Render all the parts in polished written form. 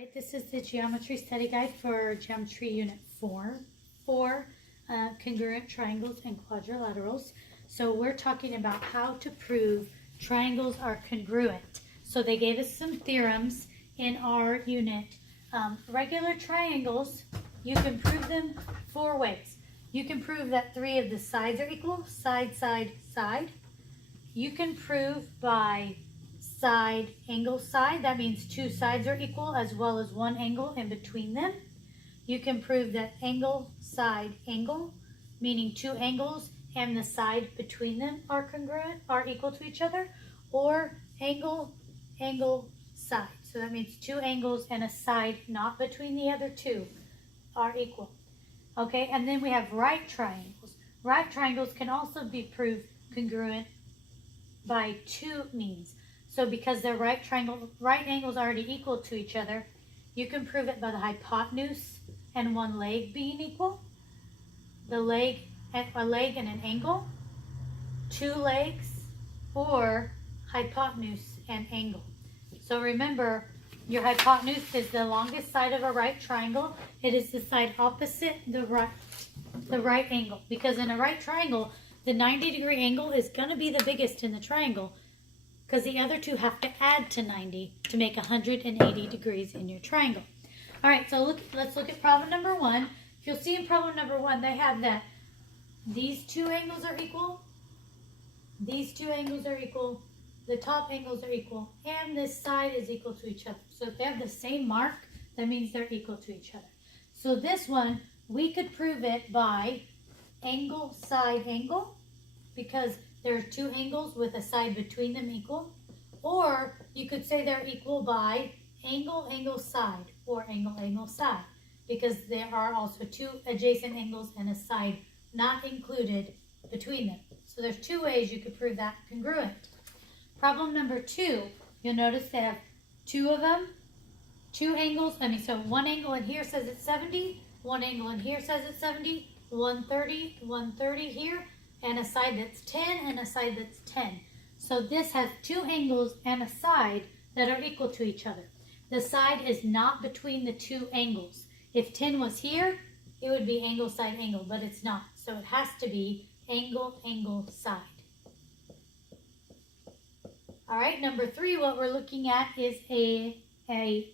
Right, this is the Geometry Study Guide for Geometry Unit 4 for congruent triangles and quadrilaterals. So we're talking about how to prove triangles are congruent. So they gave us some theorems in our unit. Regular triangles, you can prove them 4 ways. You can prove that 3 of the sides are equal, side, side, side. You can prove by side, angle, side. That means 2 sides are equal as well as 1 angle in between them. You can prove that angle, side, angle, meaning 2 angles and the side between them are congruent, are equal to each other, or angle, angle, side. So that means 2 angles and a side not between the other 2 are equal. Okay, and then we have right triangles. Right triangles can also be proved congruent by 2 means. So because they're right angles are already equal to each other, you can prove it by the hypotenuse and 1 leg being equal. A leg and an angle, 2 legs, or hypotenuse and angle. So remember, your hypotenuse is the longest side of a right triangle. It is the side opposite the right angle. Because in a right triangle, the 90-degree angle is going to be the biggest in the triangle, because the other 2 have to add to 90 to make 180 degrees in your triangle. All right, so let's look at problem number 1. If you'll see in problem number 1, they have that these 2 angles are equal, these 2 angles are equal, the top angles are equal, and this side is equal to each other. So if they have the same mark, that means they're equal to each other. So this one, we could prove it by angle, side, angle, because there are 2 angles with a side between them equal. Or you could say they're equal by angle, angle, side, or angle, angle, side, because there are also 2 adjacent angles and a side not included between them. So there's 2 ways you could prove that congruent. Problem number 2, you'll notice they have 2 of them, 2 angles. So 1 angle in here says it's 70, 1 angle in here says it's 70, 130, 130 here, and a side that's 10 and a side that's 10. So this has 2 angles and a side that are equal to each other. The side is not between the 2 angles. If 10 was here, it would be angle, side, angle, but it's not. So it has to be angle, angle, side. All right, number 3, what we're looking at is a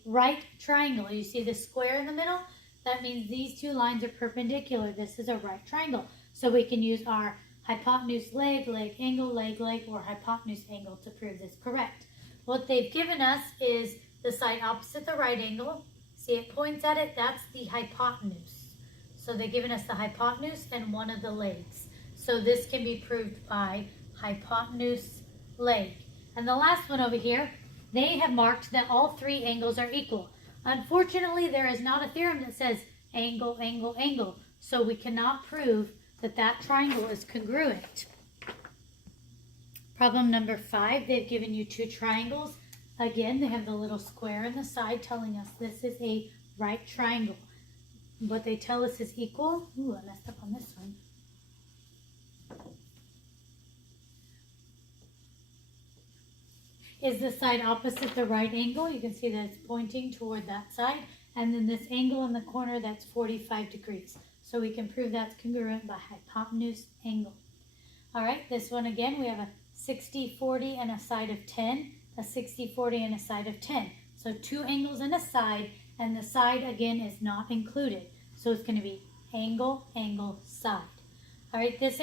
right triangle. You see the square in the middle? That means these 2 lines are perpendicular. This is a right triangle. So we can use our hypotenuse leg, leg angle, leg, or hypotenuse angle to prove this correct. What they've given us is the side opposite the right angle. See, it points at it. That's the hypotenuse. So they've given us the hypotenuse and 1 of the legs. So this can be proved by hypotenuse leg. And the last one over here, they have marked that all 3 angles are equal. Unfortunately, there is not a theorem that says angle, angle, angle. So we cannot prove that that triangle is congruent. Problem number 5, they've given you 2 triangles. Again, they have the little square in the side telling us this is a right triangle. What they tell us is equal. Ooh, I messed up on this one. Is the side opposite the right angle. You can see that it's pointing toward that side. And then this angle in the corner, that's 45 degrees. So we can prove that's congruent by hypotenuse angle. All right, this one again, we have a 60, 40, and a side of 10. A 60, 40, and a side of 10. So 2 angles and a side, and the side again is not included. So it's going to be angle, angle, side. All right, this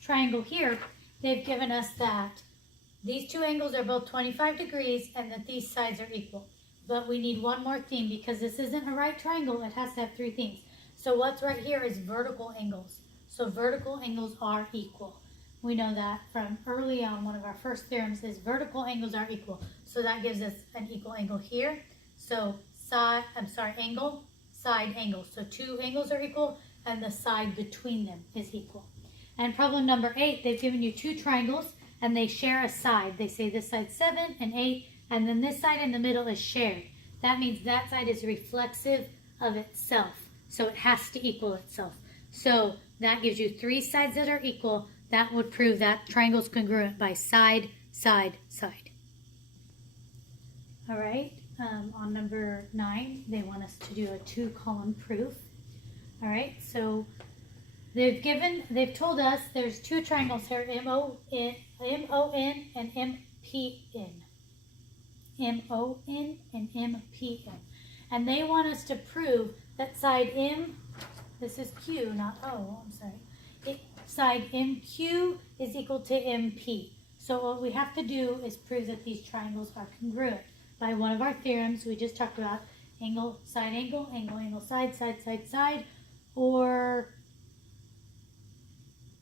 triangle here, they've given us that these 2 angles are both 25 degrees and that these sides are equal. But we need one more thing, because this isn't a right triangle, it has to have 3 things. So what's right here is vertical angles. So vertical angles are equal. We know that from early on, one of our first theorems is vertical angles are equal. So that gives us an equal angle here. So angle, side, angle. So 2 angles are equal and the side between them is equal. And problem number 8, they've given you 2 triangles and they share a side. They say this side's 7 and 8, and then this side in the middle is shared. That means that side is reflexive of itself. So it has to equal itself. So that gives you 3 sides that are equal. That would prove that triangle is congruent by side, side, side. All right. on number 9, they want us to do a 2-column proof. All right, so they've told us there's 2 triangles here, MON and MPN. MON and MPN. And they want us to prove that side M, this is Q, not O, I'm sorry. Side MQ is equal to MP. So what we have to do is prove that these triangles are congruent by one of our theorems we just talked about, angle, angle, angle, side, side, or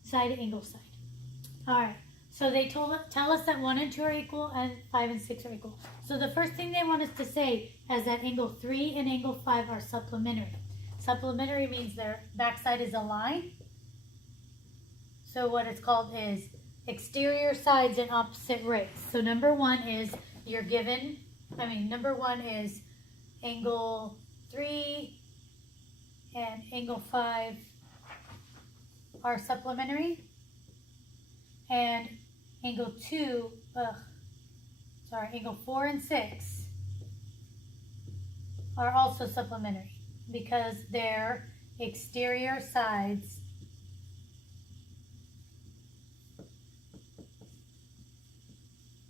side, angle, side. All right, so they tell us that 1 and 2 are equal and 5 and 6 are equal. So the first thing they want us to say is that angle 3 and angle 5 are supplementary. Supplementary means their backside is a line. So what it's called is exterior sides in opposite rays. So number 1 is number 1 is angle 3 and angle 5 are supplementary. And angle 4 and 6 are also supplementary because they're exterior sides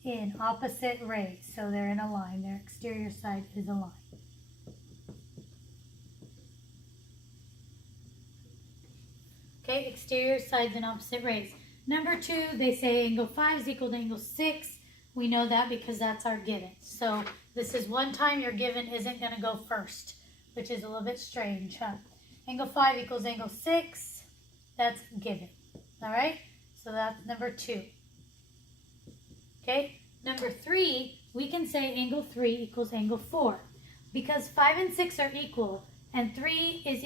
in opposite rays. So they're in a line. Their exterior side is a line. Okay, exterior sides in opposite rays. Number 2, they say angle 5 is equal to angle 6. We know that because that's our given. So this is one time your given isn't going to go first, which is a little bit strange, huh? Angle 5 equals angle 6. That's given. All right? So that's number 2. Okay? Number 3, we can say angle 3 equals angle 4. Because 5 and 6 are equal, and 3 is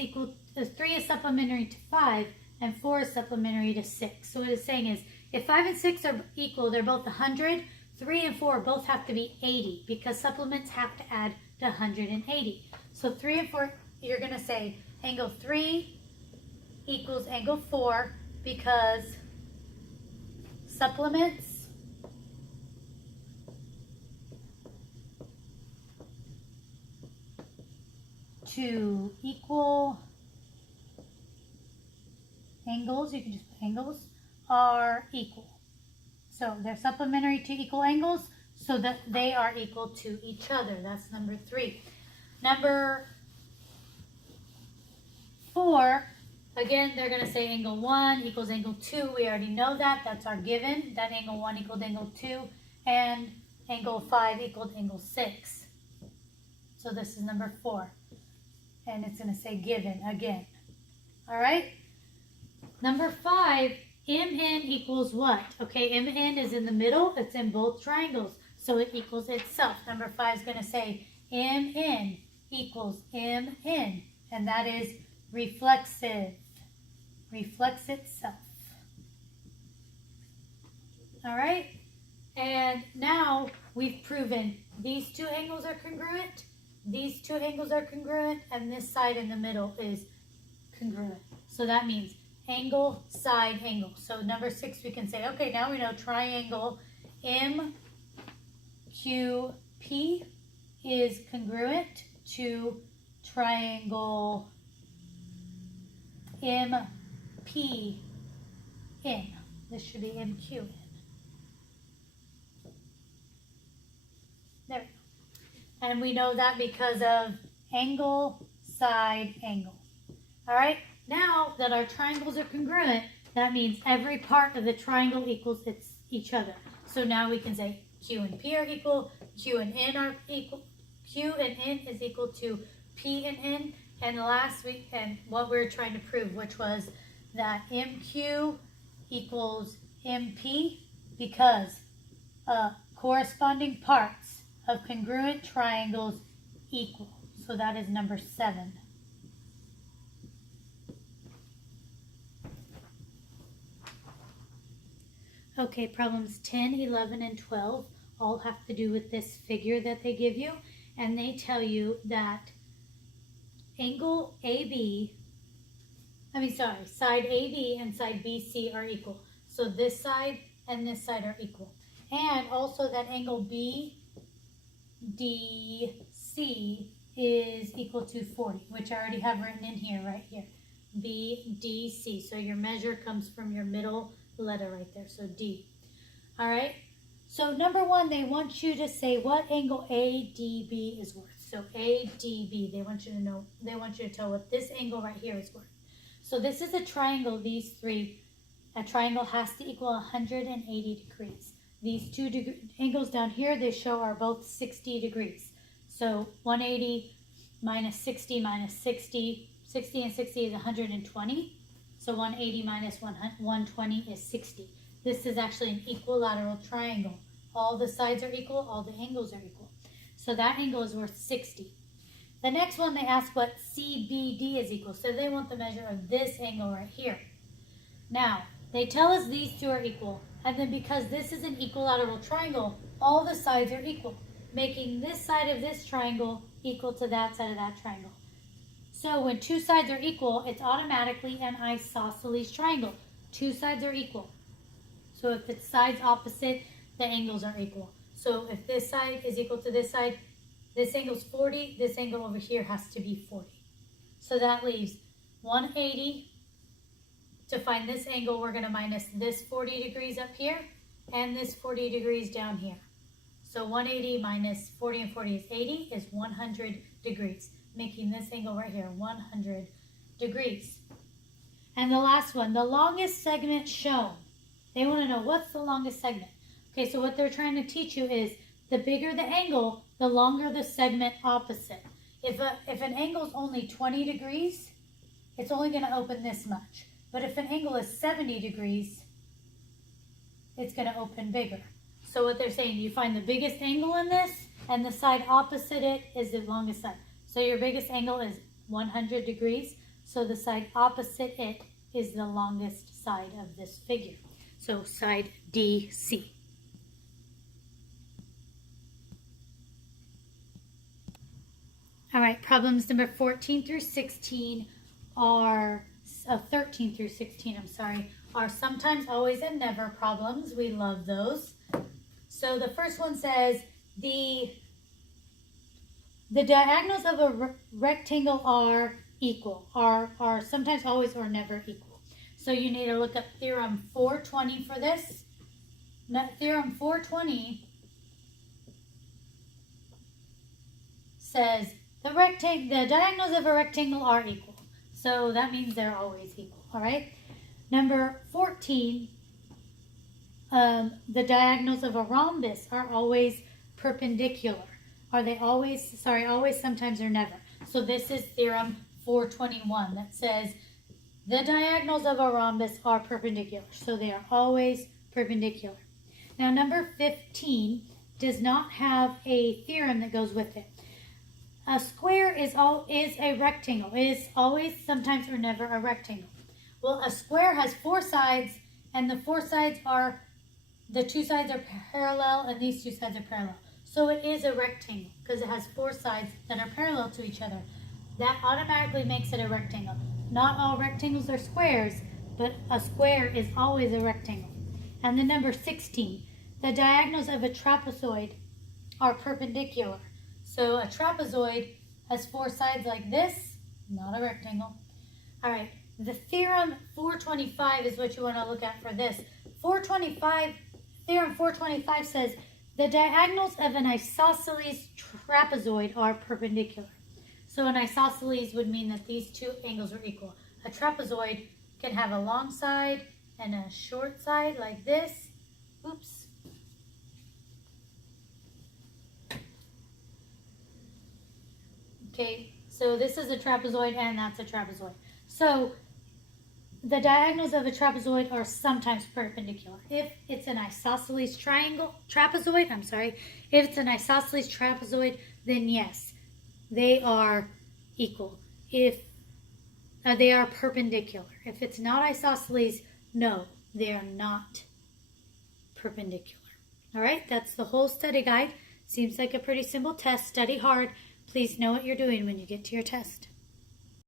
supplementary to 5, and 4 is supplementary to 6. So what it's saying is, if 5 and 6 are equal, they're both 100, 3 and 4 both have to be 80, because supplements have to add to 180. So 3 and 4, you're going to say angle 3 equals angle 4, because supplements to equal angles, you can just put angles, are equal. So they're supplementary to equal angles so that they are equal to each other. That's number 3. Number 4, again, they're going to say angle 1 equals angle 2. We already know that. That's our given. That angle 1 equaled angle 2. And angle 5 equaled angle 6. So this is number 4. And it's going to say given again. All right? Number 5, MN equals what? Okay, MN is in the middle. It's in both triangles. So it equals itself. Number 5 is going to say MN equals MN. And that is reflexive. Reflects itself. All right? And now we've proven these 2 angles are congruent. These 2 angles are congruent. And this side in the middle is congruent. So that means angle, side, angle. So number 6, we can say, okay, now we know triangle MQP is congruent to triangle MPN. This should be MQN. There we go. And we know that because of angle, side, angle. All right? Now that our triangles are congruent, that means every part of the triangle equals each other. So now we can say Q and P are equal, Q and N are equal, Q and N is equal to P and N. And last week, and what we were trying to prove, which was that MQ equals MP because corresponding parts of congruent triangles equal. So that is number 7. Okay, problems 10, 11, and 12 all have to do with this figure that they give you. And they tell you that angle side AB and side BC are equal. So this side and this side are equal. And also that angle BDC BDC is equal to 40, which I already have written in here, right here. BDC. So your measure comes from your middle letter right there, so D. All right. So number one, they want you to say what angle ADB is worth. So ADB, they want you to know, they want you to tell what this angle right here is worth. So this is a triangle, these three. A triangle has to equal 180 degrees. These two angles down here, they show are both 60 degrees. So 180 minus 60 minus 60. 60 and 60 is 120. So 180 minus 120 is 60. This is actually an equilateral triangle. All the sides are equal, all the angles are equal. So that angle is worth 60. The next one, they ask what CBD is equal. So they want the measure of this angle right here. Now, they tell us these two are equal. And then because this is an equilateral triangle, all the sides are equal, making this side of this triangle equal to that side of that triangle. So when two sides are equal, it's automatically an isosceles triangle. Two sides are equal. So if it's sides opposite, the angles are equal. So if this side is equal to this side, this angle is 40, this angle over here has to be 40. So that leaves 180. To find this angle, we're going to minus this 40 degrees up here and this 40 degrees down here. So 180 minus 40 and 40 is 80, is 100 degrees, making this angle right here 100 degrees. And the last one, the longest segment shown. They want to know what's the longest segment. Okay, so what they're trying to teach you is the bigger the angle, the longer the segment opposite. If an angle is only 20 degrees, it's only going to open this much. But if an angle is 70 degrees, it's going to open bigger. So what they're saying, you find the biggest angle in this, and the side opposite it is the longest side. So your biggest angle is 100 degrees, so the side opposite it is the longest side of this figure. So side DC. All right, problems number 14 through 16 are, 13 through 16, I'm sorry, are sometimes, always, and never problems. We love those. So the first one says the diagonals of a rectangle are equal, are sometimes, always, or never equal. So you need to look up Theorem 420 for this. Theorem 420 says the diagonals of a rectangle are equal. So that means they're always equal, all right? Number 14, the diagonals of a rhombus are always perpendicular. Are they always, always, sometimes, or never? So this is Theorem 421 that says the diagonals of a rhombus are perpendicular. So they are always perpendicular. Now number 15 does not have a theorem that goes with it. A square is a rectangle. It is always, sometimes, or never a rectangle. Well, a square has four sides, and the four sides are, the two sides are parallel, and these two sides are parallel. So it is a rectangle because it has four sides that are parallel to each other. That automatically makes it a rectangle. Not all rectangles are squares, but a square is always a rectangle. And then number 16, the diagonals of a trapezoid are perpendicular. So a trapezoid has four sides like this, not a rectangle. All right, the Theorem 425 is what you want to look at for this. Theorem 425 says the diagonals of an isosceles trapezoid are perpendicular. So an isosceles would mean that these two angles are equal. A trapezoid can have a long side and a short side like this. Oops. Okay, so this is a trapezoid and that's a trapezoid. So the diagonals of a trapezoid are sometimes perpendicular. If it's an isosceles trapezoid, if it's an isosceles trapezoid, then yes, they are equal. If they are perpendicular. If it's not isosceles, no, they are not perpendicular. All right, that's the whole study guide. Seems like a pretty simple test. Study hard. Please know what you're doing when you get to your test.